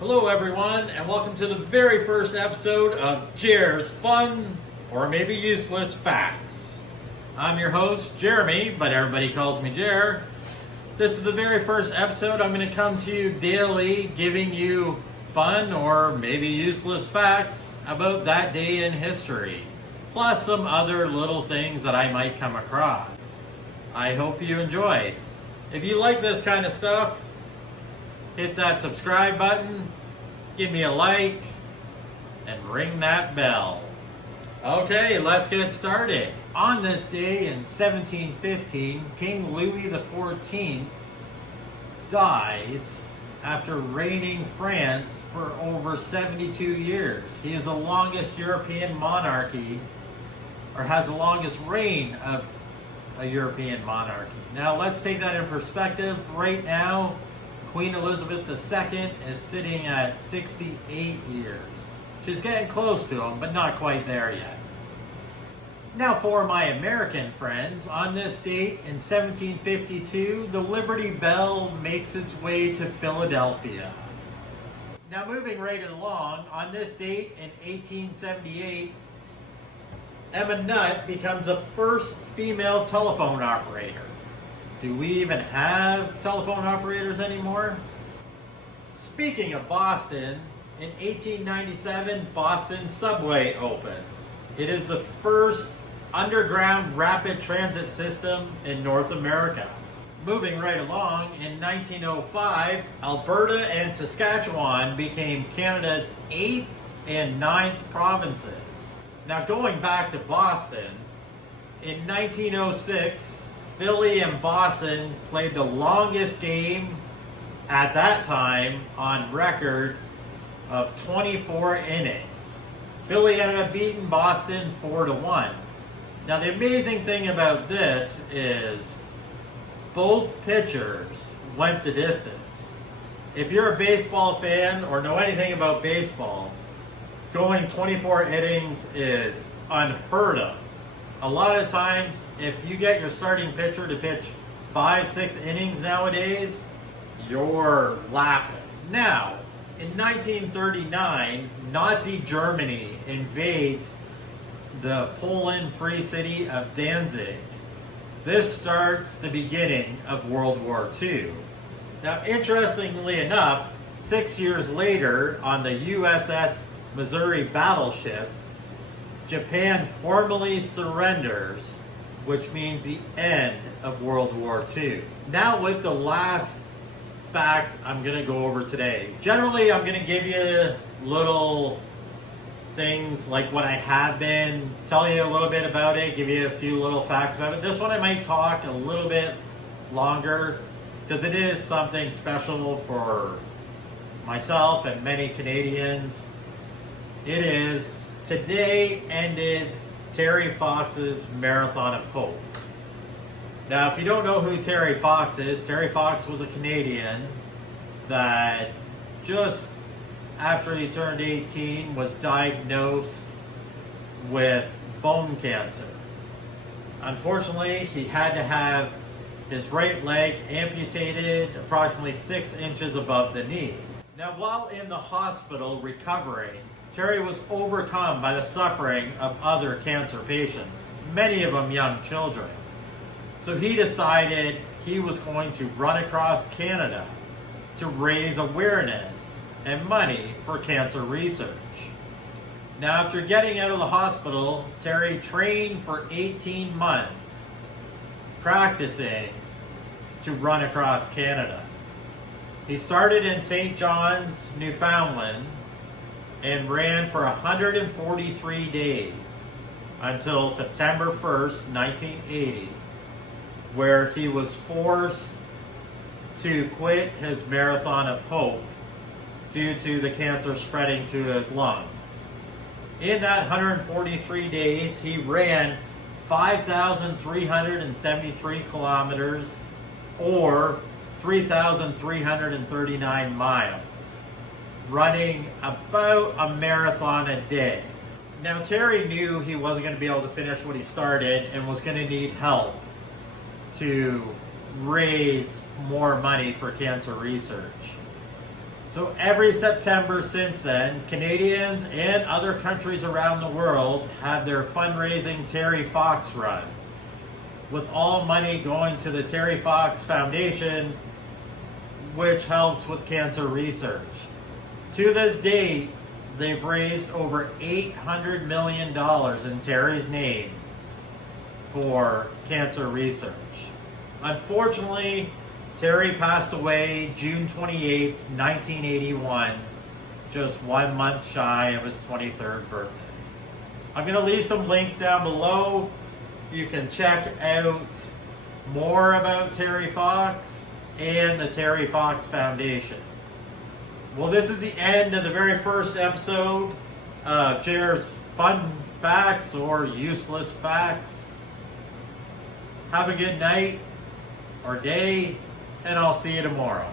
Hello everyone, and welcome to the very first episode of JER'S Fun, or maybe Useless Facts. I'm your host, Jeremy, but everybody calls me Jer. This is the very first episode. I'm going to come to you daily giving you fun or maybe useless facts about that day in history, plus some other little things that I might come across. I hope you enjoy. If you like this kind of stuff, hit that subscribe button, give me a like, and ring that bell. Okay, let's get started. On this day in 1715, King Louis XIV dies after reigning France for over 72 years. He is the longest European monarchy, or has the longest reign of a European monarchy. Now let's take that in perspective. Right now, Queen Elizabeth II is sitting at 68 years. She's getting close to him, but not quite there yet. Now for my American friends, on this date in 1752, the Liberty Bell makes its way to Philadelphia. Now moving right along, on this date in 1878, Emma Nutt becomes the first female telephone operator. Do we even have telephone operators anymore? Speaking of Boston, in 1897, Boston Subway opens. It is the first underground rapid transit system in North America. Moving right along, in 1905, Alberta and Saskatchewan became Canada's 8th and 9th provinces. Now going back to Boston, in 1906, Philly and Boston played the longest game at that time on record of 24 innings. Philly ended up beating Boston 4-1. Now the amazing thing about this is both pitchers went the distance. If you're a baseball fan or know anything about baseball, going 24 innings is unheard of. A lot of times, if you get your starting pitcher to pitch 5-6 innings nowadays, you're laughing. Now, in 1939, Nazi Germany invades the Poland free city of Danzig. This starts the beginning of World War II. Now, interestingly enough, 6 years later, on the USS Missouri battleship, Japan formally surrenders, which means the end of World War II. Now with the last fact I'm going to go over today. Generally, I'm going to give you little things like what I have been, tell you a little bit about it, give you a few little facts about it. This one I might talk a little bit longer because it is something special for myself and many Canadians. It is, today ended Terry Fox's Marathon of Hope. Now, if you don't know who Terry Fox is, Terry Fox was a Canadian that just after he turned 18 was diagnosed with bone cancer. Unfortunately, he had to have his right leg amputated approximately 6 inches above the knee. Now, while in the hospital recovering, Terry was overcome by the suffering of other cancer patients, many of them young children. So he decided he was going to run across Canada to raise awareness and money for cancer research. Now, after getting out of the hospital, Terry trained for 18 months, practicing to run across Canada. He started in St. John's, Newfoundland, and ran for 143 days until September 1st, 1980, where he was forced to quit his Marathon of Hope due to the cancer spreading to his lungs. In that 143 days, he ran 5,373 kilometers or 3,339 miles, running about a marathon a day. Now, Terry knew he wasn't going to be able to finish what he started and was going to need help to raise more money for cancer research. So every September since then, Canadians and other countries around the world have their fundraising Terry Fox run, with all money going to the Terry Fox Foundation, which helps with cancer research. To this date, they've raised over $800 million in Terry's name for cancer research. Unfortunately, Terry passed away June 28, 1981, just 1 month shy of his 23rd birthday. I'm going to leave some links down below. You can check out more about Terry Fox and the Terry Fox Foundation. Well, this is the end of the very first episode of JER'S Fun Facts or Useless Facts. Have a good night or day, and I'll see you tomorrow.